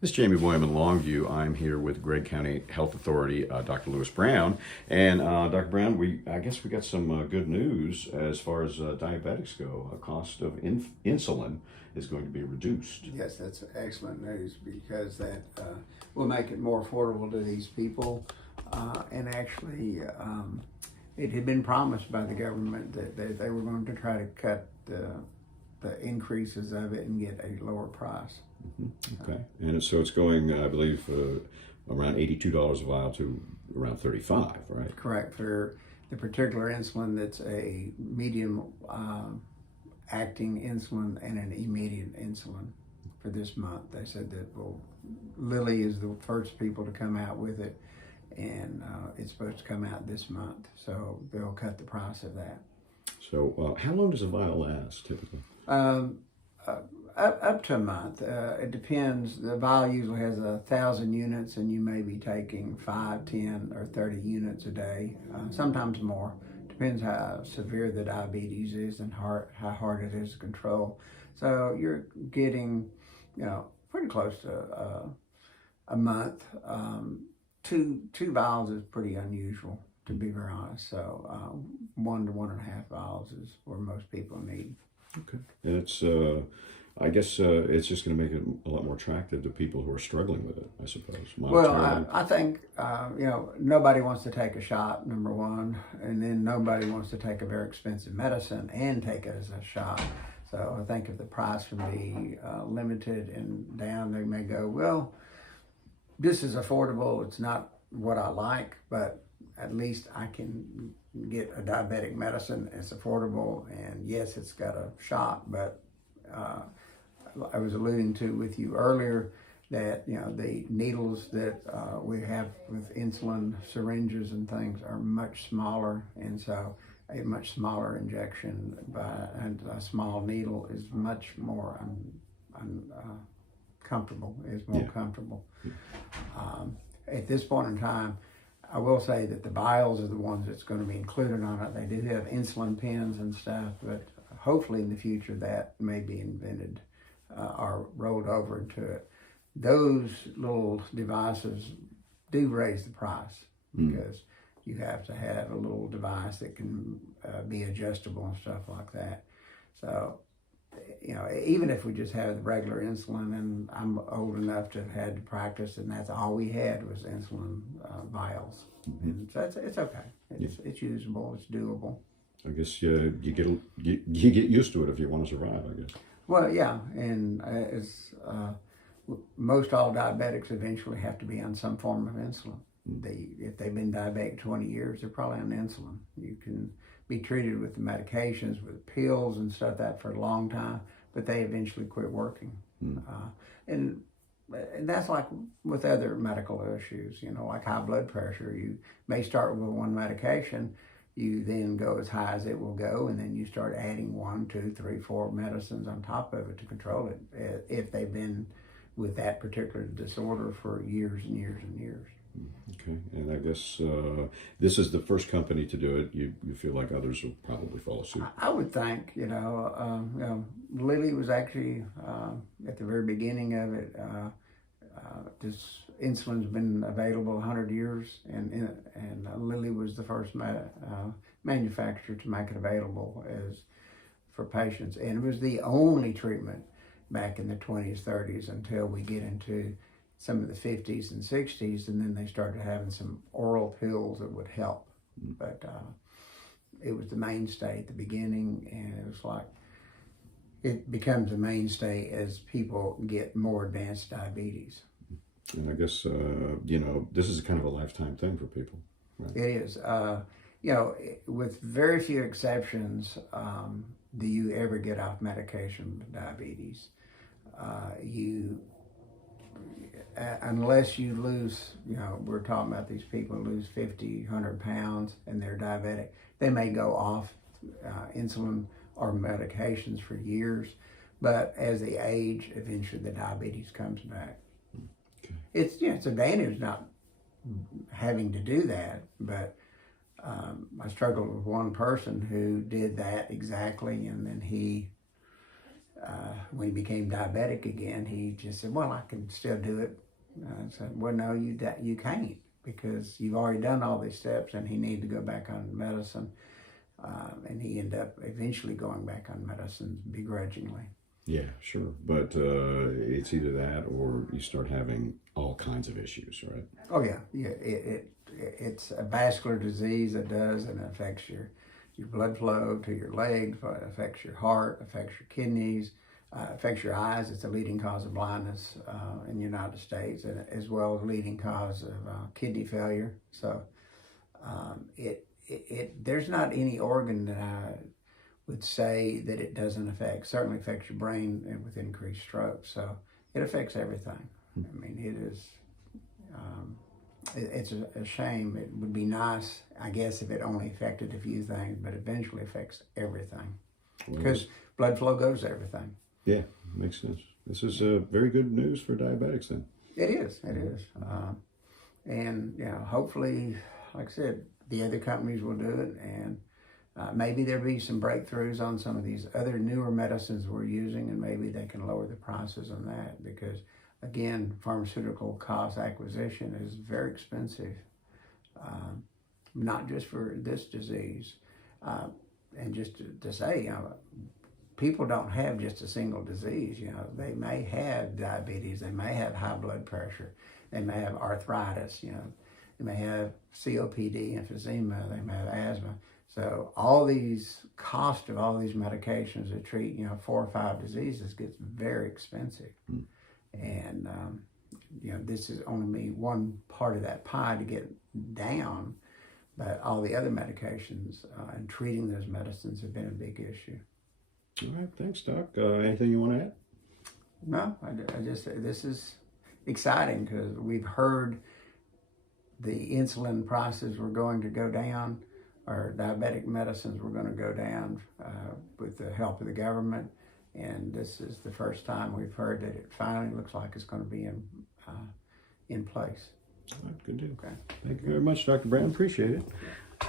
This is Jamey Boyum in Longview. I'm here with Gregg County Health Authority, Dr. Lewis Brown. And Dr. Brown, I guess we got some good news as far as diabetics go. A cost of insulin is going to be reduced. Yes, that's excellent news because that will make it more affordable to these people. And actually, it had been promised by the government that they were going to try to cut the increases of it and get a lower price. Mm-hmm. Okay, and so it's going, I believe, around $82 a vial to around $35, right? Correct. For the particular insulin that's a medium acting insulin and an immediate insulin for this month. They said that, well, Lilly is the first people to come out with it, and it's supposed to come out this month, so they'll cut the price of that. So how long does a vial last typically? Up to a month. It depends. The vial usually has 1,000 units, and you may be taking 5, 10, or 30 units a day, sometimes more. Depends how severe the diabetes is and how hard it is to control. So you're getting, pretty close to a month. Two vials is pretty unusual, to be very honest. So 1 to 1.5 vials is where most people need. Okay, and it's I guess it's just going to make it a lot more attractive to people who are struggling with it, I suppose. Well, I think, nobody wants to take a shot, number one, and then nobody wants to take a very expensive medicine and take it as a shot. So I think if the price can be limited and down, they may go, well, this is affordable. It's not what I like, but at least I can get a diabetic medicine. It's affordable, and yes, it's got a shot, but I was alluding to with you earlier that the needles that we have with insulin syringes and things are much smaller, and so a much smaller injection and a small needle is much more comfortable. Is more comfortable. At this point in time, I will say that the vials are the ones that's going to be included on it. They do have insulin pens and stuff, but hopefully in the future that may be invented or rolled over into it. Those little devices do raise the price because you have to have a little device that can be adjustable and stuff like that. So, even if we just have the regular insulin, and I'm old enough to have had to practice, and that's all we had was insulin vials. And so it's okay. It's usable. It's doable. I guess you get used to it if you want to survive, I guess. Well, yeah, and it's most all diabetics eventually have to be on some form of insulin. If they've been diabetic 20 years, they're probably on insulin. You can be treated with the medications, with pills and stuff that for a long time, but they eventually quit working. And that's like with other medical issues, like high blood pressure. You may start with one medication, you then go as high as it will go, and then you start adding 1, 2, 3, 4 medicines on top of it to control it if they've been with that particular disorder for years and years and years. Okay, and I guess this is the first company to do it. You feel like others will probably follow suit? I would think, Lilly was actually at the very beginning of it. This insulin's been available 100 years, and Lilly was the first manufacturer to make it available for patients, and it was the only treatment back in the 20s, 30s until we get into some of the 50s and 60s, and then they started having some oral pills that would help. But it was the mainstay at the beginning, and it was like it becomes a mainstay as people get more advanced diabetes. And I guess, this is kind of a lifetime thing for people. Right? It is. With very few exceptions, do you ever get off medication with diabetes. Unless you lose, we're talking about these people who lose 50, 100 pounds and they're diabetic, they may go off insulin or medications for years, but as they age, eventually the diabetes comes back. Okay. It's advantage not having to do that, but I struggled with one person who did that exactly, and then he when he became diabetic again, he just said, well, I can still do it. I said, well, no, you can't, because you've already done all these steps, and he needed to go back on medicine. And he ended up eventually going back on medicine begrudgingly. Yeah, sure. But it's either that or you start having all kinds of issues, right? Oh, yeah. It's a vascular disease that does, and it affects your blood flow to your legs, it affects your heart, affects your kidneys, affects your eyes. It's a leading cause of blindness in the United States, and as well as leading cause of kidney failure. So there's not any organ that I would say that it doesn't affect. Certainly affects your brain and with increased stroke. So it affects everything. I mean, it is. It's a shame. It would be nice, I guess, if it only affected a few things, but eventually affects everything. Because blood flow goes to everything. Yeah, makes sense. This is very good news for diabetics then. It is. And, hopefully, like I said, the other companies will do it, and maybe there'll be some breakthroughs on some of these other newer medicines we're using, and maybe they can lower the prices on that, because again, pharmaceutical cost acquisition is very expensive, not just for this disease. And just to say, people don't have just a single disease. They may have diabetes, they may have high blood pressure, they may have arthritis, they may have COPD, emphysema, they may have asthma. So all these cost of all these medications to treat, 4 or 5 diseases gets very expensive. And, this is only one part of that pie to get down, but all the other medications and treating those medicines have been a big issue. All right, thanks, Doc. Anything you want to add? No, I just say this is exciting, because we've heard the insulin prices were going to go down, or diabetic medicines were going to go down with the help of the government. And this is the first time we've heard that it finally looks like it's going to be in place. All right, good deal. Okay. Thank you very much, Dr. Brown. Appreciate it.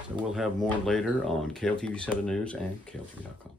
So we'll have more later on KLTV 7 News and KLTV.com.